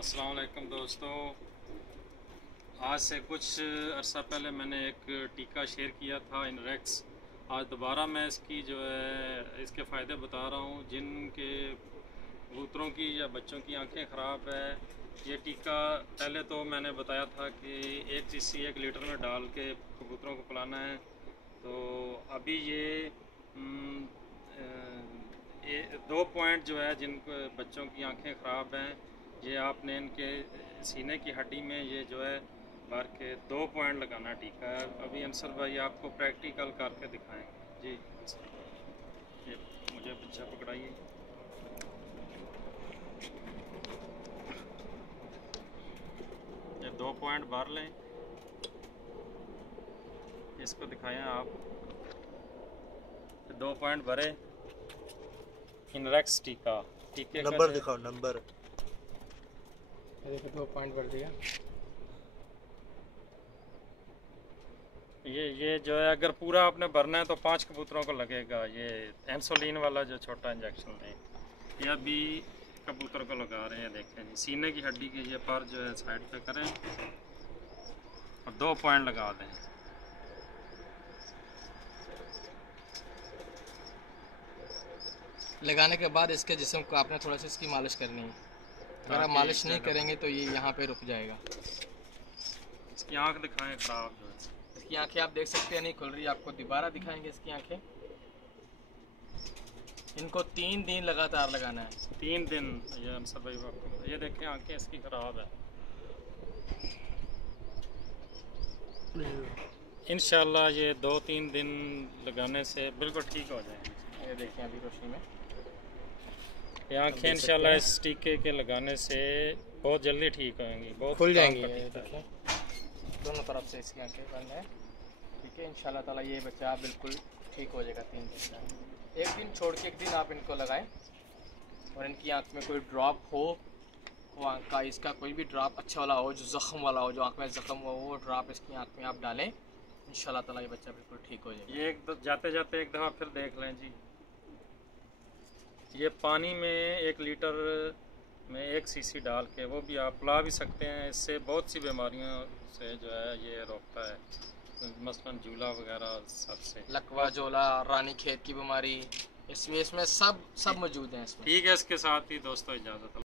अस्सलाम वालेकुम दोस्तों, आज से कुछ अरसा पहले मैंने एक टीका शेयर किया था इनरेक्स। आज दोबारा मैं इसकी जो है इसके फ़ायदे बता रहा हूँ। जिनके कबूतरों की या बच्चों की आंखें ख़राब है, ये टीका पहले तो मैंने बताया था कि 1 सीसी 1 लीटर में डाल के कबूतरों को पिलाना है। तो अभी ये 2 पॉइंट जो है जिनको बच्चों की आंखें ख़राब हैं, ये आपने इनके सीने की हड्डी में ये जो है भर के 2 पॉइंट लगाना टीका है। अभी अंसर भाई आपको प्रैक्टिकल करके दिखाएंगे। जी ये मुझे पीछे पकड़ाइए। ये 2 पॉइंट भर लें, इसको दिखाएं आप। 2 पॉइंट भरे इनरेक्स टीका। टीके नंबर दिखाओ, नंबर। देखो 2 पॉइंट भर दिया। ये जो है अगर पूरा आपने भरना है तो 5 कबूतरों को लगेगा। ये इंसुलिन वाला जो छोटा इंजेक्शन है, ये अभी कबूतर को लगा रहे हैं। देखें जी, सीने की हड्डी के ये पर जो है साइड पे करें और 2 पॉइंट लगा दें। लगाने के बाद इसके जिस्म को आपने थोड़ा सा इसकी मालिश करनी है। अगर आप मालिश नहीं करेंगे तो ये यहाँ पे रुक जाएगा। इसकी आँख दिखाएं ख़राब जो है। इसकी आंखें आप देख सकते हैं नहीं खुल रही। आपको दोबारा दिखाएंगे इसकी आंखें। इनको 3 दिन लगातार लगाना है। 3 दिन। ये अंसर भाई आपको ये देखें, आंखें इसकी ख़राब है। इंशाल्लाह ये 2-3 दिन लगाने से बिल्कुल ठीक हो जाएंगे। ये देखिए अभी रोशनी में ये आँखें इंशाल्लाह इस टीके के लगाने से बहुत जल्दी ठीक होंगी, बहुत खुल जाएंगी। देखिए दोनों तरफ से इसकी आंखें बंद है। ठीक है, इंशाल्लाह ताला ये बच्चा बिल्कुल ठीक हो जाएगा 3 दिन में। 1 दिन छोड़ के 1 दिन आप इनको लगाएं और इनकी आंख में कोई ड्रॉप हो, वो आँख का इसका कोई भी ड्रॉप अच्छा वाला हो, जो ज़ख्म वाला हो, जो आँख में ज़ख्म हो, वो ड्रॉप इसकी आँख में आप डालें। इंशाल्लाह ताला ये बच्चा बिल्कुल ठीक हो जाएगा। ये जाते जाते एक दफ़ा फिर देख लें जी। ये पानी में 1 लीटर में 1 सीसी डाल के वो भी आप पिला भी सकते हैं। इससे बहुत सी बीमारियों से जो है ये रोकता है, मसलन जूला वगैरह सबसे। लकवा, जोला, रानी खेत की बीमारी, इसमें सब मौजूद हैं इसमें। ठीक है, इसके साथ ही दोस्तों इजाज़त।